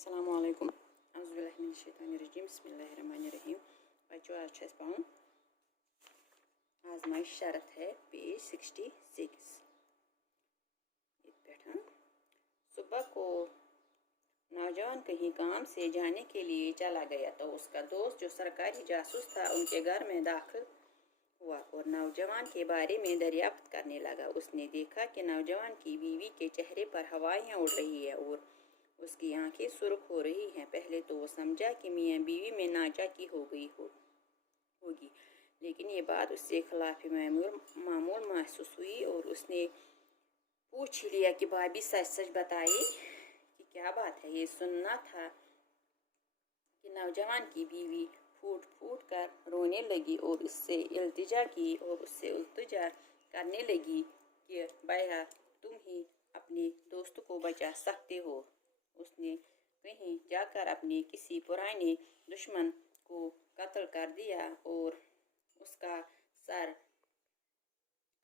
अस्सलामु अलैकुम अऊज़ुबिल्लाहि मिनश्शैतानिर्रजीम बिस्मिल्लाहिर्रहमानिर्रहीम। बच्चों आज छस पाऊँ आजमाइश शरत है पेज 66 सुबह को नौजवान कहीं काम से जाने के लिए चला गया तो उसका दोस्त जो सरकारी जासूस था उनके घर में दाखिल हुआ और नौजवान के बारे में दरियाफ्त करने लगा। उसने देखा कि नौजवान की बीवी के चेहरे पर हवाइयाँ उड़ रही है और उसकी आंखें सुर्ख हो रही हैं। पहले तो वो समझा कि मियाँ बीवी में नाचाकी हो गई होगी, लेकिन ये बात उससे खिलाफ मामूल महसूस हुई और उसने पूछ ही लिया कि भाभी सच सच बताइए कि क्या बात है। ये सुनना था कि नौजवान की बीवी फूट फूट कर रोने लगी और उससे इल्तिजा की और उससे इल्तिजा करने लगी कि भैया तुम ही अपने दोस्त को बचा सकते हो। उसने कहीं जाकर अपने किसी पुराने दुश्मन को कत्ल कर दिया और उसका सर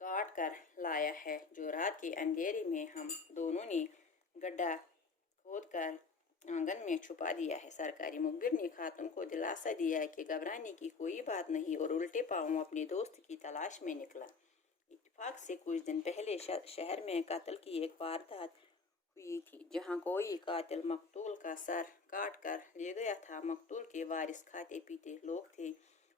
काट कर लाया है, जो रात के अंधेरे में हम दोनों ने गड्ढा खोद कर आंगन में छुपा दिया है। सरकारी मुखबिर ने खातून को दिलासा दिया कि घबराने की कोई बात नहीं और उल्टे पांव अपने दोस्त की तलाश में निकला। इत्तेफाक से कुछ दिन पहले शहर में कत्ल की एक वारदात हुई थी, जहां कोई कातिल मकतूल का सर काट कर ले गया था। मकतूल के वारिस खाते पीते लोग थे।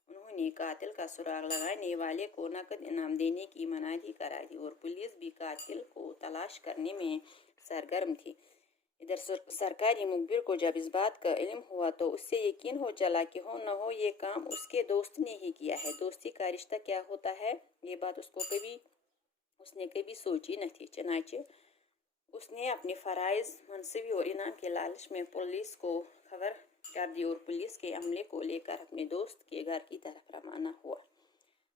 उन्होंने कातिल का सुराग लगाने वाले को नकद इनाम देने की मनाही करा दी और पुलिस भी कातिल को तलाश करने में सरगर्म थी। इधर सरकारी मुखबिर को जब इस बात का इल्म हुआ तो उससे यकीन हो चला कि हो न हो ये काम उसके दोस्त ने ही किया है। दोस्ती का रिश्ता क्या होता है, ये बात उसने कभी सोची न थी। चनाचे उसने अपने फराइज मनसबी और इनाम के लालच में पुलिस को खबर कर दी और पुलिस के अमले को लेकर अपने दोस्त के घर की तरफ रवाना हुआ।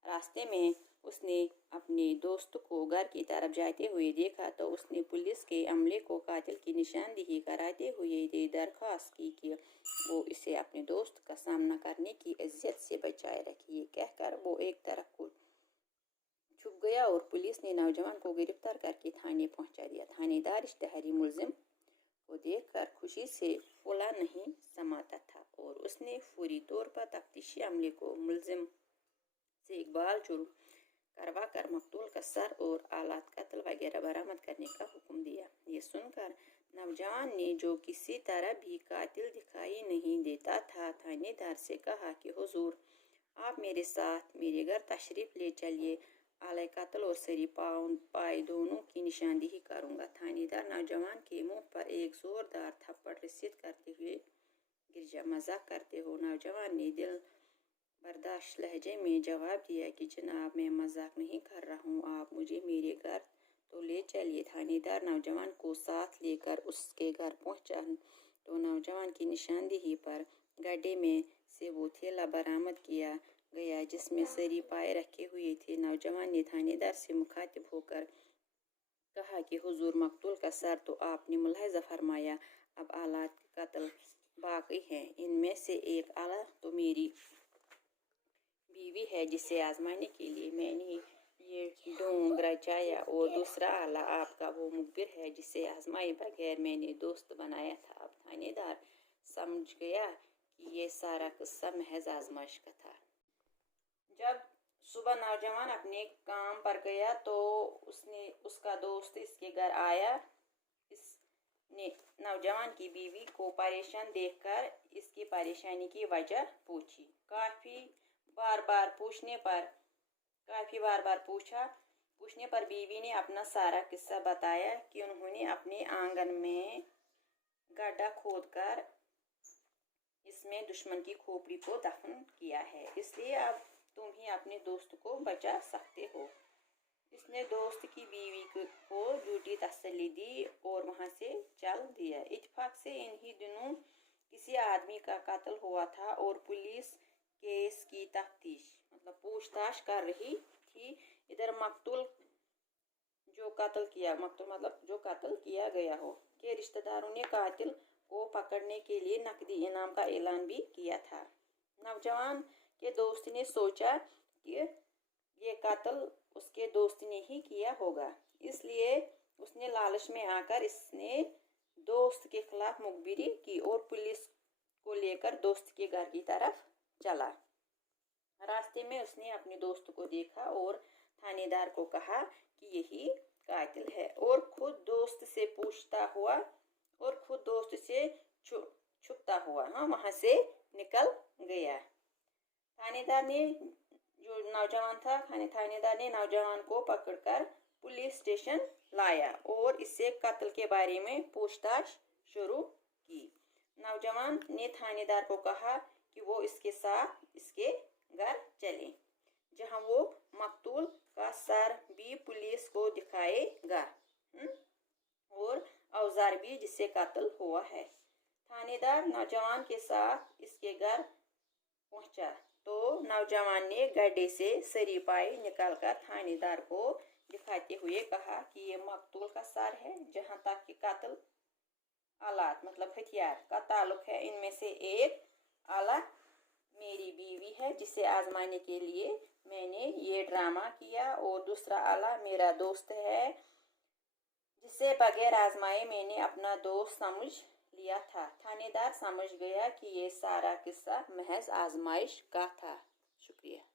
रास्ते में उसने अपने दोस्त को घर की तरफ जाते हुए देखा तो उसने पुलिस के अमले को कातिल की निशानदेही कराते हुए ये दरख्वास्त की कि वो इसे अपने दोस्त का सामना करने की इज्जत से बचाए रखे। ये कहकर वो एक तरफ को छुप गया और पुलिस ने नौजवान को गिरफ्तार करके थाने पहुंचा दिया। थानेदार इश्तिहारी मुलजिम को देखकर खुशी से फूला नहीं समाता था और उसने फौरी तौर पर तफ्तीशी अमले को मुलजिम से इकबाल जुर्म करवा कर मकतूल का सर और आलात कत्ल वगैरह बरामद करने का हुक्म दिया। ये सुनकर नौजवान ने, जो किसी तरह भी कातिल दिखाई नहीं देता था, थानेदार से कहा कि हुजूर आप मेरे साथ मेरे घर तशरीफ ले चलिए, आले कत्ल और सरी पाए दोनों की निशानदेही करूँगा। थानेदार नौजवान के मुंह पर एक जोरदार थप्पड़ रसीद करते हुए गिरजा मजाक करते हो। नौजवान ने दिल बर्दाश्त लहजे में जवाब दिया कि जनाब मैं मजाक नहीं कर रहा हूँ, आप मुझे मेरे घर तो ले चलिए। थानेदार नौजवान को साथ लेकर उसके घर पहुँचा तो नौजवान की निशानदेही पर गड्ढे में से वो थैला बरामद किया गया जिसमें सरी पाए रखे हुए थे। नौजवान ने थानेदार से मुखातिब होकर कहा कि हुजूर मकतूल का सर तो आपने मुलाहिजा फरमाया, अब आलात कत्ल बाकी हैं। इनमें से एक आला तो मेरी बीवी है जिसे आजमाने के लिए मैंने ये ढोंग रचाया और दूसरा आला आपका वो मुखबिर है जिसे आजमाए बगैर मैंने दोस्त बनाया था। अब थानेदार समझ गया कि ये सारा किस्सा महज आजमाइश का था। जब सुबह नौजवान अपने काम पर गया तो उसका दोस्त इसके घर आया। इसने नौजवान की बीवी को परेशान देखकर इसकी परेशानी की वजह पूछी। काफ़ी बार बार पूछने पर बीवी ने अपना सारा किस्सा बताया कि उन्होंने अपने आंगन में गड्ढा खोदकर इसमें दुश्मन की खोपड़ी को दफन किया है, इसलिए अब तुम ही अपने दोस्त को बचा सकते हो। इसने दोस्त की बीवी को झूठी तसल्ली दी और वहां से चल दिया। इत्तेफाक से इन्हीं दिनों किसी आदमी का कत्ल हुआ था और पुलिस केस की तफ्तीश पूछताछ कर रही थी। इधर मकतूल जो कत्ल किया गया हो के रिश्तेदारों ने कातिल को पकड़ने के लिए नकदी इनाम का ऐलान भी किया था। नौजवान के दोस्त ने सोचा कि ये कत्ल उसके दोस्त ने ही किया होगा, इसलिए उसने लालच में आकर इसने दोस्त के खिलाफ मुखबिरी की और पुलिस को लेकर दोस्त के घर की तरफ चला। रास्ते में उसने अपने दोस्त को देखा और थानेदार को कहा कि यही कातिल है, और खुद दोस्त से छुपता हुआ वहां से निकल गया। थानेदार ने नौजवान को पकड़कर पुलिस स्टेशन लाया और इससे कत्ल के बारे में पूछताछ शुरू की। नौजवान ने थानेदार को कहा कि वो इसके साथ इसके घर चले, जहां वो मकतूल का सर भी पुलिस को दिखाएगा और औजार भी जिससे कत्ल हुआ है। थानेदार नौजवान के साथ इसके घर पहुंचा तो नौजवान ने गड्ढे से सरीपाई निकालकर थानेदार को दिखाते हुए कहा कि ये मकतूल का सर है, जहां तक कि कत्ल आलात मतलब हथियार का ताल्लुक है, इनमें से एक आला मेरी बीवी है जिसे आजमाने के लिए मैंने ये ड्रामा किया, और दूसरा आला मेरा दोस्त है जिसे बगैर आजमाए मैंने अपना दोस्त समझ लिया था। थानेदार समझ गया कि ये सारा किस्सा महज आजमाइश का था। शुक्रिया।